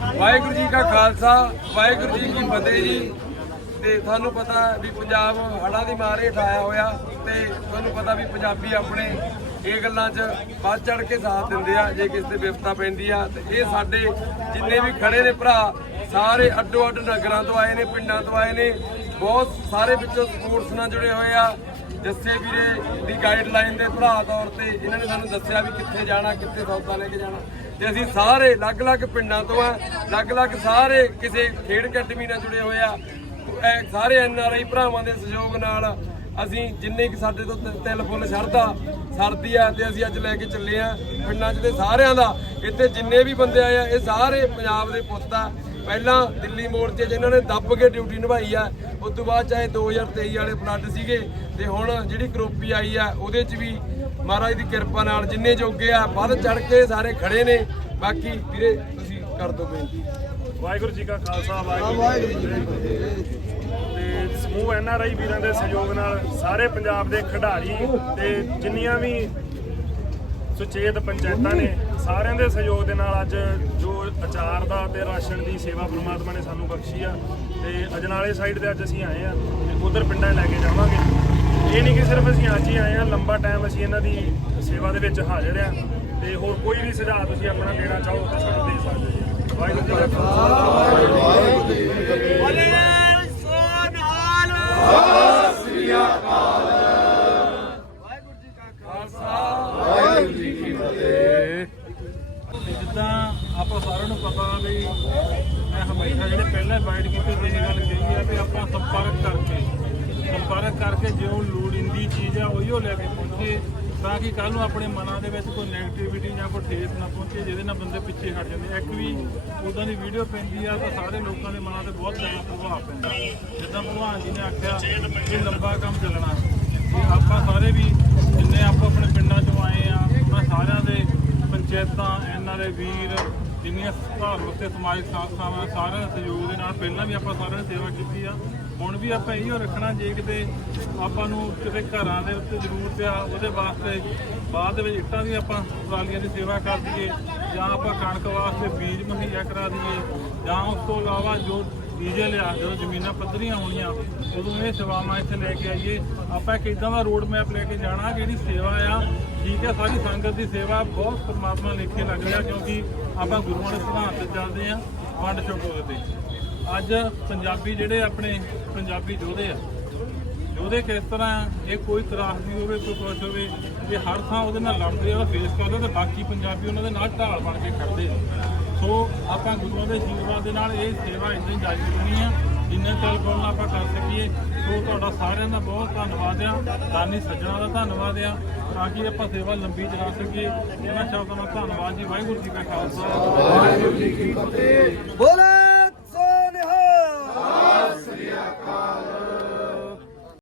ਵਾਹਿਗੁਰੂ ਜੀ ਕਾ ਖਾਲਸਾ, ਵਾਹਿਗੁਰੂ ਜੀ ਕੀ ਫਤਿਹ ਜੀ। ਤੇ ਤੁਹਾਨੂੰ ਪਤਾ ਵੀ ਪੰਜਾਬ ਹੜ੍ਹਾਂ ਦੀ ਮਾਰੇ ਠਾਇਆ ਹੋਇਆ ਤੇ ਤੁਹਾਨੂੰ ਪਤਾ ਵੀ ਪੰਜਾਬੀ ਆਪਣੇ ਇਹ ਗੱਲਾਂ 'ਚ ਵੱਧ ਚੜ ਕੇ ਸਾਥ ਦਿੰਦੇ ਆ, ਜੇ ਕਿਸੇ ਤੇ ਵਿਪਤਾ ਪੈਂਦੀ ਆ, ਤੇ ਇਹ ਸਾਡੇ ਜਿੰਨੇ ਵੀ ਖੜੇ ਨੇ ਭਰਾ, ਸਾਰੇ ਅੱਡੋ ਅੱਡ ਨਗਰਾਂ ਤੋਂ ਆਏ ਨੇ, ਪਿੰਡਾਂ ਤੋਂ ਆਏ ਨੇ, ਬਹੁਤ ਸਾਰੇ ਵਿੱਚੋਂ ਸਪੋਰਟਸ ਨਾਲ ਜੁੜੇ ਹੋਏ ਆ। ਜੱਸੇ ਵੀਰੇ ਦੀ ਗਾਈਡਲਾਈਨ ਦੇ ਭਰਾ ਤੌਰ ਤੇ ਇਹਨਾਂ ਨੇ ਸਾਨੂੰ ਦੱਸਿਆ ਵੀ ਕਿੱਥੇ ਜਾਣਾ, ਕਿੱਥੇ ਸੌਦਾ ਲੈ ਕੇ ਜਾਣਾ। ਤੇ ਅਸੀਂ ਸਾਰੇ ਅਲੱਗ-ਅਲੱਗ ਪਿੰਡਾਂ ਤੋਂ ਆ, ਅਲੱਗ-ਅਲੱਗ ਸਾਰੇ ਕਿਸੇ ਖੇਡ ਅਕੈਡਮੀ ਨਾਲ ਜੁੜੇ ਹੋਏ ਆ। ਇਹ ਸਾਰੇ ਐਨ ਆਰ ਆਈ ਭਰਾਵਾਂ ਦੇ ਸਹਿਯੋਗ ਨਾਲ ਅਸੀਂ ਜਿੰਨੇ ਕਿ ਸਾਡੇ ਤੋਂ ਤ- ਤਿਲ ਫੁੱਲ ਛੜਦਾ ਸਰਦੀ ਆ ਤੇ ਅਸੀਂ ਅੱਜ ਲੈ ਕੇ ਚੱਲੇ ਆ। ਪਿੰਡਾਂ 'ਚ ਤੇ ਸਾਰਿਆਂ ਦਾ, ਇੱਥੇ ਜਿੰਨੇ ਵੀ ਬੰਦੇ ਆਏ ਆ, ਇਹ ਸਾਰੇ ਪੰਜਾਬ ਦੇ ਪੁੱਤ ਆ। ਪਹਿਲਾਂ ਦਿੱਲੀ ਮੋਰਚੇ 'ਚ ਇਹਨਾਂ ਨੇ ਦੱਬ ਕੇ ਡਿਊਟੀ ਨਿਭਾਈ ਆ ਉਸ ਤੋਂ ਬਾਅਦ ਚਾਹੇ 2023 ਵਾਲੇ ਫਲੱਡ ਸੀਗੇ ਤੇ ਹੁਣ ਜਿਹੜੀ ਕਰੋਪੀ ਆਈ ਆ ਉਹਦੇ 'ਚ ਵੀ ਮਹਾਰਾਜ ਦੀ ਕਿਰਪਾ ਨਾਲ ਜਿੰਨੇ ਜੋਗੇ ਆ ਵੱਧ ਚੜ ਕੇ ਸਾਰੇ ਖੜੇ ਨੇ। ਬਾਕੀ ਵੀਰੇ ਤੁਸੀਂ ਕਰ ਦਿਓ ਬੇਨਤੀ। ਵਾਹਿਗੁਰੂ ਜੀ ਕਾ ਖਾਲਸਾ ਵਾਹਿਗੁਰੂ ਜੀ ਕੀ ਫਤਿਹ। ਤੇ ਸਮੂਹ ਐਨ ਆਰ ਆਈ ਵੀਰਾਂ ਦੇ ਸਹਿਯੋਗ ਨਾਲ ਸਾਰੇ ਪੰਜਾਬ ਦੇ ਖਿਡਾਰੀ ਤੇ ਜਿੰਨੀਆਂ ਵੀ ਸੁਚੇਤ ਪੰਚਾਇਤਾਂ ਨੇ ਸਾਰਿਆਂ ਦੇ ਸਹਿਯੋਗ ਦੇ ਨਾਲ ਅੱਜ ਜੋ ਦਾ ਤੇ ਰਾਸ਼ਨ ਦੀ ਸੇਵਾ ਪ੍ਰਮਾਤਮਾ ਨੇ ਸਾਨੂੰ ਬਖਸ਼ੀ ਆ ਤੇ ਅਜਨਾਲੇ ਸਾਈਡ ਤੇ ਅੱਜ ਅਸੀਂ ਆਏ ਆ ਤੇ ਉਧਰ ਪਿੰਡਾਂ ਲੈ ਕੇ ਜਾਵਾਂਗੇ। ਇਹ ਨਹੀਂ ਕਿ ਸਿਰਫ ਅਸੀਂ ਅੱਜ ਹੀ ਆਏ ਆ ਲੰਬਾ ਟਾਈਮ ਅਸੀਂ ਇਹਨਾਂ ਦੀ ਸੇਵਾ ਦੇ ਵਿੱਚ ਹਾਜ਼ਰ ਆ ਤੇ ਹੋਰ ਕੋਈ ਵੀ ਸੁਝਾਅ ਤੁਸੀਂ ਆਪਣਾ ਦੇਣਾ ਚਾਹੋ ਤਾਂ ਸਾਨੂੰ ਦੇ ਸਕਦੇ ਜੀ ਵਾਹਿਗੁਰੂ ਜੀ ਕਾ ਖਾਲਸਾ ਜਿੱਦਾਂ ਆਪਾਂ ਸਾਰਿਆਂ ਨੂੰ ਪਤਾ ਵੀ ਮੈਂ ਜਿਹੜੇ ਪਹਿਲਾਂ ਬਾਈਟ ਕੀਤੇ ਸੀ ਇਹ ਗੱਲ ਕਹੀ ਆ ਵੀ ਆਪਾਂ ਸੰਪਰਕ ਕਰਕੇ ਸੰਪਰਕ ਕਰਕੇ ਜਿਉਂ ਲੋੜੀਂਦੀ ਚੀਜ਼ ਆ ਉਹੀਓ ਲੈ ਕੇ ਪਹੁੰਚੇ, ਤਾਂ ਕਿ ਕੱਲ ਨੂੰ ਆਪਣੇ ਮਨਾਂ ਦੇ ਵਿੱਚ ਕੋਈ ਨੈਗੇਟਿਵਿਟੀ ਜਾਂ ਕੋਈ ਠੇਸ ਨਾ ਪਹੁੰਚੇ, ਜਿਹਦੇ ਨਾਲ ਬੰਦੇ ਪਿੱਛੇ ਹਟ ਜਾਂਦੇ। ਇੱਕ ਵੀ ਉਦਾਂ ਦੀ ਵੀਡੀਓ ਪੈਂਦੀ ਆ, ਤਾਂ ਸਾਰੇ ਲੋਕਾਂ ਦੇ ਮਨਾਂ ਤੇ ਬਹੁਤ ਜ਼ਿਆਦਾ ਪ੍ਰਭਾਵ ਪੈਂਦਾ। ਜਿੱਦਾਂ ਭਗਵਾਨ ਜੀ ਨੇ ਆਖਿਆ ਇਹ ਲੰਬਾ ਕੰਮ ਚੱਲਣਾ। ਇਹ ਆਪਾਂ ਸਾਰੇ ਵੀ ਜਿੰਨੇ ਆਪਾਂ ਆਪਣੇ ਪਿੰਡਾਂ ਚੋਂ ਆਏ ਆ ਉਹਨਾਂ ਸਾਰਿਆਂ ਦੇ ਪੰਚਾਇਤਾਂ, ਇਹਨਾਂ ਦੇ ਵੀਰ ਜਿੰਨੀਆਂ ਧਾਰਮਿਕ ਤੇ ਸਮਾਜਿਕ ਸੰਸਥਾਵਾਂ ਸਾਰਿਆਂ ਦੇ ਸਹਿਯੋਗ ਦੇ ਨਾਲ ਪਹਿਲਾਂ ਵੀ ਆਪਾਂ ਸਾਰਿਆਂ ਨੇ ਸੇਵਾ ਕੀਤੀ ਆ, ਹੁਣ ਵੀ ਆਪਾਂ ਇਹੋ ਰੱਖਣਾ ਜੇ ਕਿਤੇ ਆਪਾਂ ਨੂੰ ਕਿਤੇ ਘਰਾਂ ਦੇ ਉੱਤੇ ਜ਼ਰੂਰਤ ਆ, ਉਹਦੇ ਵਾਸਤੇ ਬਾਅਦ ਦੇ ਵਿੱਚ ਇੱਟਾਂ ਦੀ ਆਪਾਂ ਟਰਾਲੀਆਂ ਦੀ ਸੇਵਾ ਕਰ ਦਈਏ, ਜਾਂ ਆਪਾਂ ਕਣਕ ਵਾਸਤੇ ਬੀਜ ਮੁਹੱਈਆ ਕਰਾ ਦਈਏ, ਜਾਂ ਉਸ ਤੋਂ ਇਲਾਵਾ ਜੋ ਡੀਜ਼ਲ ਆ, ਜਦੋਂ ਜ਼ਮੀਨਾਂ ਪੱਧਰੀਆਂ ਹੋਣੀਆਂ, ਉਦੋਂ ਇਹ ਸੇਵਾਵਾਂ ਇੱਥੇ ਲੈ ਕੇ ਆਈਏ। ਆਪਾਂ ਇੱਕ ਇਦਾਂ ਦਾ ਰੋਡ ਮੈਪ ਲੈ ਕੇ ਜਾਣਾ, ਜਿਹੜੀ ਸੇਵਾ ਆ, ਠੀਕ ਹੈ, ਸਾਰੀ ਸੰਗਤ ਦੀ ਸੇਵਾ ਬਹੁਤ ਪਰਮਾਤਮਾ ਲਿਖੇ ਲੱਗ ਰਿਹਾ ਕਿਉਂਕਿ ਆਪਾਂ ਗੁਰੂਆਂ ਦੇ ਸਿਧਾਂਤ ਤੇ ਚੱਲਦੇ ਆ ਵੰਡ ਛਕੋ ਦੇ ਤੇ। ਅੱਜ ਪੰਜਾਬੀ ਜਿਹੜੇ ਆਪਣੇ ਪੰਜਾਬੀ ਯੋਧੇ ਆ, ਯੋਧੇ ਕਿਸ ਤਰ੍ਹਾਂ ਇਹ ਕੋਈ ਤਰਾਸ ਨਹੀਂ ਹੋਵੇ, ਕੋਈ ਕੁਛ ਹੋਵੇ, ਇਹ ਹਰ ਥਾਂ ਉਹਦੇ ਨਾਲ ਲੜਦੇ ਆ ਉਹਦਾ ਫੇਸ ਕਰਦੇ ਤੇ ਬਾਕੀ ਪੰਜਾਬੀ ਉਹਨਾਂ ਦੇ ਨਾਲ ਢਾਲ ਬਣ ਕੇ ਖੜਦੇ ਆ। ਸੋ ਆਪਾਂ ਗੁਰੂਆਂ ਦੇ ਜੀਵਾਂ ਦੇ ਨਾਲ ਇਹ ਸੇਵਾ ਇੰਨੀ ਜਾਰੀ ਰੱਖਣੀ ਆ, ਜਿੰਨੇ ਚੱਲ ਪਾਉਣ ਆਪਾਂ ਕਰ ਸਕੀਏ। ਸੋ ਤੁਹਾਡਾ ਸਾਰਿਆਂ ਦਾ ਬਹੁਤ ਧੰਨਵਾਦ ਆ। ਦਾਨੀ ਸੱਜਣਾ ਦਾ ਧੰਨਵਾਦ ਆ, ਤਾਂ ਕਿ ਆਪਾਂ ਸੇਵਾ ਲੰਬੀ ਚਲਾ ਸਕੀਏ। ਇਹਨਾਂ ਸ਼ਬਦਾਂ ਦਾ ਧੰਨਵਾਦ ਜੀ, ਵਾਹਿਗੁਰੂ ਜੀ ਕਾ ਖਾਲਸਾ। ਵਾਹਿਗੁਰੂ ਬੋਲੇ।